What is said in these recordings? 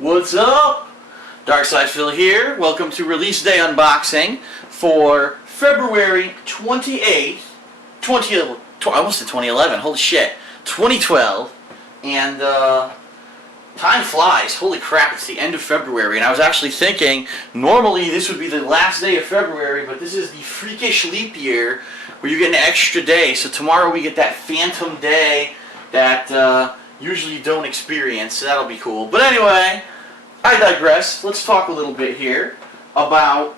What's up? Darkside Phil here. Welcome to Release Day Unboxing for February 28th, I almost said 2011, holy shit, 2012, and time flies, holy crap, it's the end of February, and I was actually thinking, normally this would be the last day of February, but this is the freakish leap year where you get an extra day, so tomorrow we get that phantom day that usually you don't experience, so that'll be cool. But anyway, I digress. Let's talk a little bit here about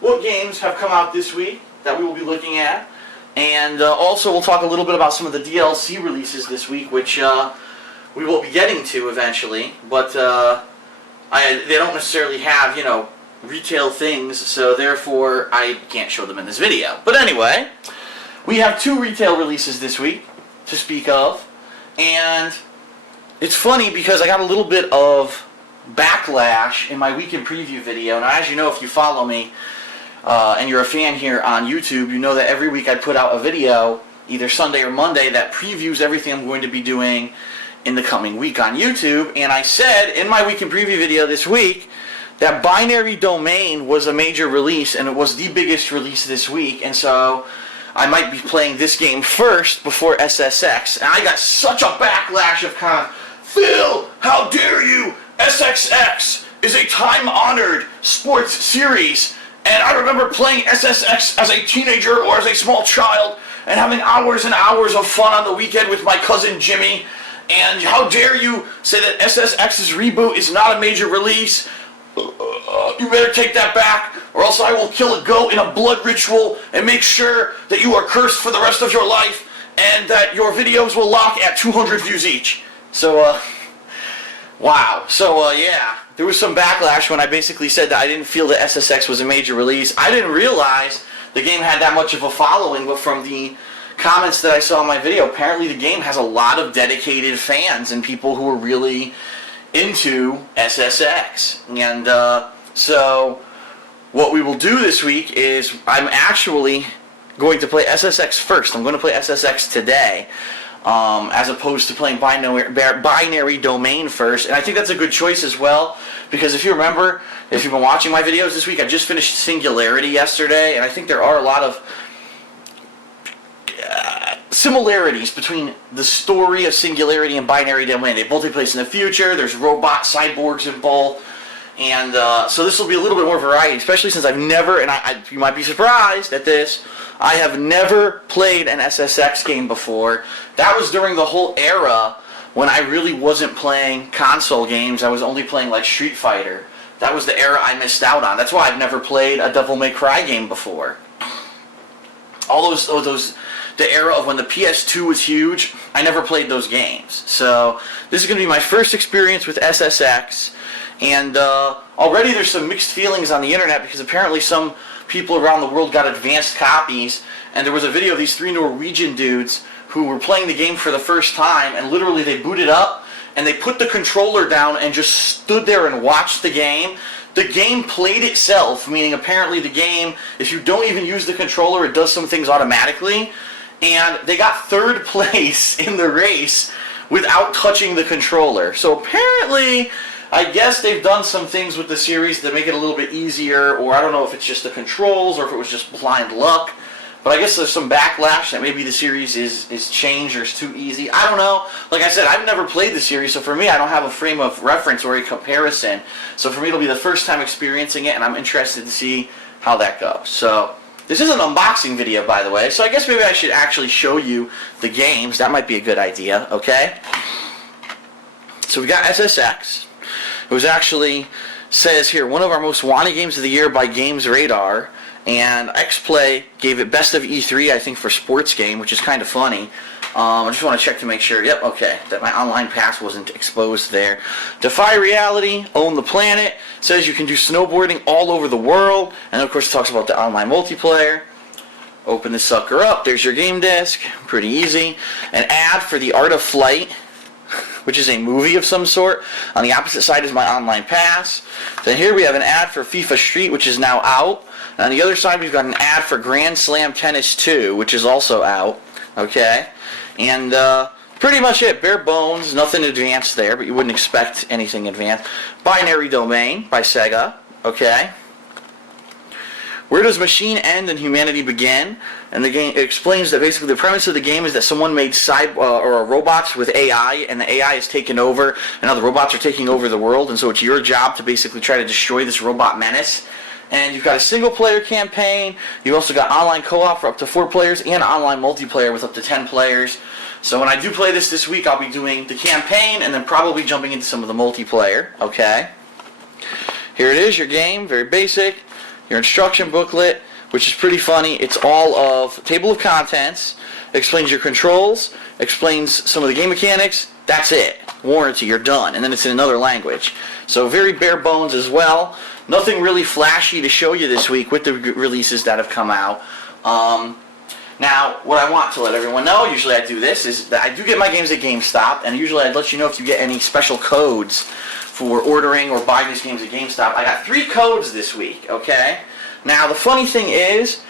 what games have come out this week that we will be looking at, and also we'll talk a little bit about some of the DLC releases this week, which we will be getting to eventually, but they don't necessarily have, retail things, so therefore I can't show them in this video. But anyway, we have 2 retail releases this week to speak of, and it's funny because I got a little bit of backlash in my weekend preview video. Now, as you know, if you follow me and you're a fan here on YouTube, you know that every week I put out a video, either Sunday or Monday, that previews everything I'm going to be doing in the coming week on YouTube. And I said in my weekend preview video this week that Binary Domain was a major release, and it was the biggest release this week, and so I might be playing this game first before SSX. And I got such a backlash of kind of, Phil, how dare you? SSX is a time-honored sports series, and I remember playing SSX as a teenager or as a small child and having hours and hours of fun on the weekend with my cousin Jimmy, and how dare you say that SSX's reboot is not a major release? You better take that back, or else I will kill a goat in a blood ritual and make sure that you are cursed for the rest of your life, and that your videos will lock at 200 views each. So, wow. So, yeah, there was some backlash when I basically said that I didn't feel that SSX was a major release. I didn't realize the game had that much of a following, but from the comments that I saw in my video, apparently the game has a lot of dedicated fans and people who are really into SSX. And so what we will do this week is I'm actually going to play SSX first. I'm going to play SSX today, as opposed to playing Binary Domain first. And I think that's a good choice as well, because if you remember, if you've been watching my videos this week, I just finished Singularity yesterday, and I think there are a lot of similarities between the story of Singularity and Binary Domain. They both take place in the future. There's robot cyborgs in both, and so this will be a little bit more variety, especially since I've never, and you might be surprised at this, I have never played an SSX game before. That was during the whole era when I really wasn't playing console games. I was only playing like Street Fighter. That was the era I missed out on. That's why I've never played a Devil May Cry game before. All those the era of when the PS2 was huge, I never played those games. So this is going to be my first experience with SSX, and already there's some mixed feelings on the internet because apparently some people around the world got advanced copies, and there was a video of these 3 Norwegian dudes who were playing the game for the first time, and literally they booted up and they put the controller down and just stood there and watched the game. The game played itself, meaning apparently the game, if you don't even use the controller, it does some things automatically. And they got 3rd place in the race without touching the controller. So apparently, I guess they've done some things with the series that make it a little bit easier, or I don't know if it's just the controls or if it was just blind luck. But I guess there's some backlash that maybe the series is changed or is too easy. I don't know. Like I said, I've never played the series, so for me, I don't have a frame of reference or a comparison. So for me, it'll be the first time experiencing it, and I'm interested to see how that goes. So this is an unboxing video, by the way, so I guess maybe I should actually show you the games. That might be a good idea, okay? So we got SSX. It was actually, says here, one of our most wanted games of the year by Games Radar. And XPlay gave it Best of E3, I think, for sports game, which is kind of funny. I just want to check to make sure, yep, okay, that my online pass wasn't exposed there. Defy Reality, Own the Planet, says you can do snowboarding all over the world, and of course it talks about the online multiplayer. Open this sucker up, there's your game disc, pretty easy. An ad for The Art of Flight, which is a movie of some sort. On the opposite side is my online pass. Then here we have an ad for FIFA Street, which is now out. And on the other side, we've got an ad for Grand Slam Tennis 2, which is also out. Okay? And Pretty much it. Bare bones, nothing advanced there, but you wouldn't expect anything advanced. Binary Domain by Sega. Okay. Where does machine end and humanity begin? And the game explains that basically the premise of the game is that someone made robots with AI, and the AI has taken over, and now the robots are taking over the world, and so it's your job to basically try to destroy this robot menace. And you've got a single-player campaign. You've also got online co-op for up to 4 players, and online multiplayer with up to 10 players. So when I do play this week, I'll be doing the campaign, and then probably jumping into some of the multiplayer. Okay. Here it is, your game, very basic. Your instruction booklet, which is pretty funny. It's all of table of contents, explains your controls, explains some of the game mechanics. That's it. Warranty, you're done. And then it's in another language. So very bare bones as well. Nothing really flashy to show you this week with the releases that have come out. Now, what I want to let everyone know, usually I do this, is that I do get my games at GameStop, and usually I'd let you know if you get any special codes for ordering or buying these games at GameStop. I got 3 codes this week, okay? Now, the funny thing is,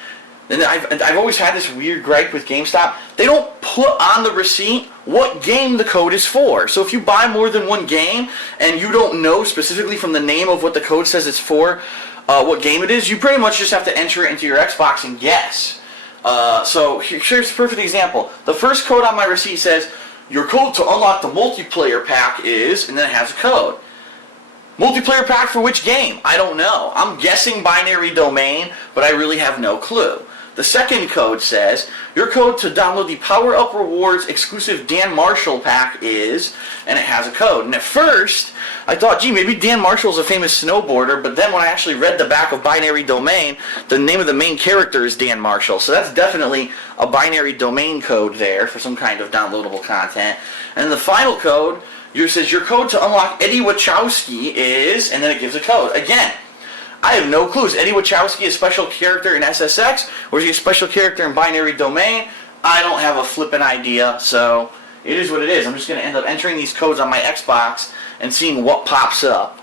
and I've always had this weird gripe with GameStop, they don't put on the receipt what game the code is for. So if you buy more than one game, and you don't know specifically from the name of what the code says it's for, what game it is, you pretty much just have to enter it into your Xbox and guess. So here's a perfect example. The first code on my receipt says, your code to unlock the multiplayer pack is, and then it has a code. Multiplayer pack for which game? I don't know. I'm guessing Binary Domain, but I really have no clue. The second code says, your code to download the Power Up Rewards exclusive Dan Marshall pack is, and it has a code. And at first, I thought, gee, maybe Dan Marshall's a famous snowboarder, but then when I actually read the back of Binary Domain, the name of the main character is Dan Marshall. So that's definitely a Binary Domain code there for some kind of downloadable content. And then the final code, it says, your code to unlock Eddie Wachowski is, and then it gives a code. Again, I have no clue. Is Eddie Wachowski a special character in SSX, or is he a special character in Binary Domain? I don't have a flippin' idea, so it is what it is. I'm just going to end up entering these codes on my Xbox and seeing what pops up.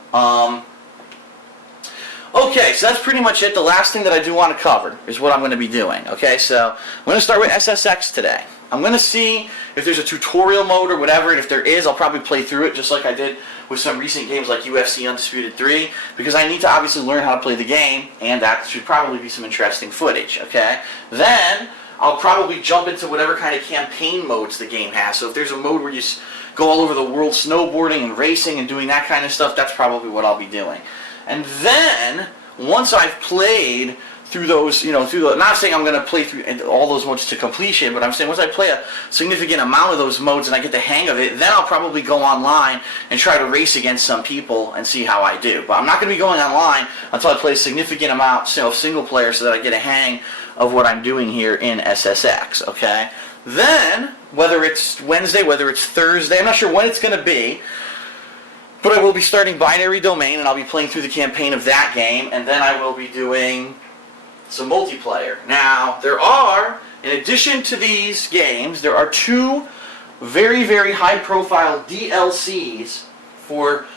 Okay, so that's pretty much it. The last thing that I do want to cover is what I'm going to be doing. Okay, so I'm going to start with SSX today. I'm going to see if there's a tutorial mode or whatever, and if there is, I'll probably play through it just like I did with some recent games like UFC Undisputed 3, because I need to obviously learn how to play the game, and that should probably be some interesting footage, okay? Then, I'll probably jump into whatever kind of campaign modes the game has. So if there's a mode where you go all over the world snowboarding and racing and doing that kind of stuff, that's probably what I'll be doing. And then, once I've played through those, not saying I'm going to play through all those modes to completion, but I'm saying once I play a significant amount of those modes and I get the hang of it, then I'll probably go online and try to race against some people and see how I do. But I'm not going to be going online until I play a significant amount of single player so that I get a hang of what I'm doing here in SSX, okay? Then, whether it's Wednesday, whether it's Thursday, I'm not sure when it's going to be, but I will be starting Binary Domain and I'll be playing through the campaign of that game, and then I will be doing some multiplayer. Now, there are, in addition to these games, there are 2 very, very high-profile DLCs for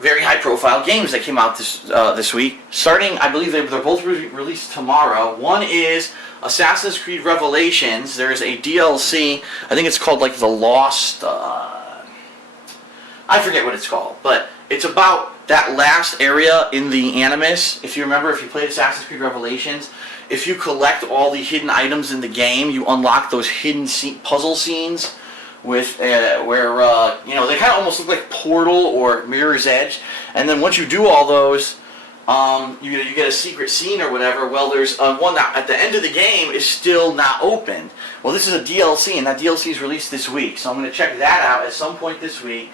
very high-profile games that came out this week. Starting, I believe they're both released tomorrow. One is Assassin's Creed Revelations. There is a DLC, I think it's called like The Lost, I forget what it's called, but it's about that last area in the Animus. If you remember, if you played Assassin's Creed Revelations, if you collect all the hidden items in the game, you unlock those hidden puzzle scenes with where they kind of almost look like Portal or Mirror's Edge. And then once you do all those, you get a secret scene or whatever. Well, there's one that at the end of the game is still not opened. Well, this is a DLC, and that DLC is released this week, so I'm going to check that out at some point this week.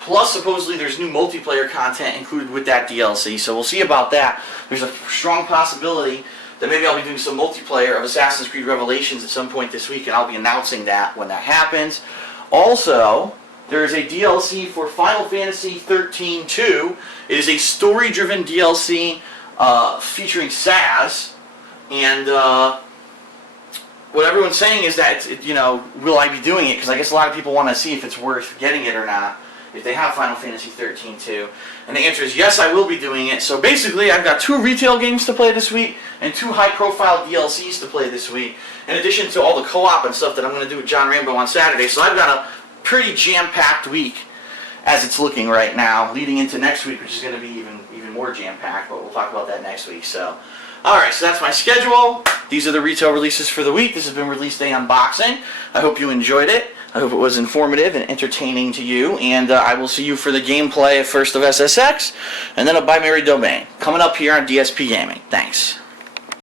Plus, supposedly, there's new multiplayer content included with that DLC, so we'll see about that. There's a strong possibility that maybe I'll be doing some multiplayer of Assassin's Creed Revelations at some point this week, and I'll be announcing that when that happens. Also, there is a DLC for Final Fantasy 13-2. It is a story-driven DLC featuring Saz, and what everyone's saying is that, will I be doing it? Because I guess a lot of people want to see if it's worth getting it or not, if they have Final Fantasy 13-2. And the answer is yes, I will be doing it. So basically, I've got 2 retail games to play this week, and 2 high-profile DLCs to play this week, in addition to all the co-op and stuff that I'm going to do with John Rambo on Saturday. So I've got pretty jam-packed week as it's looking right now, leading into next week, which is going to be even more jam-packed, but we'll talk about that next week. So, alright, so that's my schedule. These are the retail releases for the week. This has been Release Day Unboxing. I hope you enjoyed it. I hope it was informative and entertaining to you, and I will see you for the gameplay first of SSX, and then a By Mary Domain, coming up here on DSP Gaming. Thanks.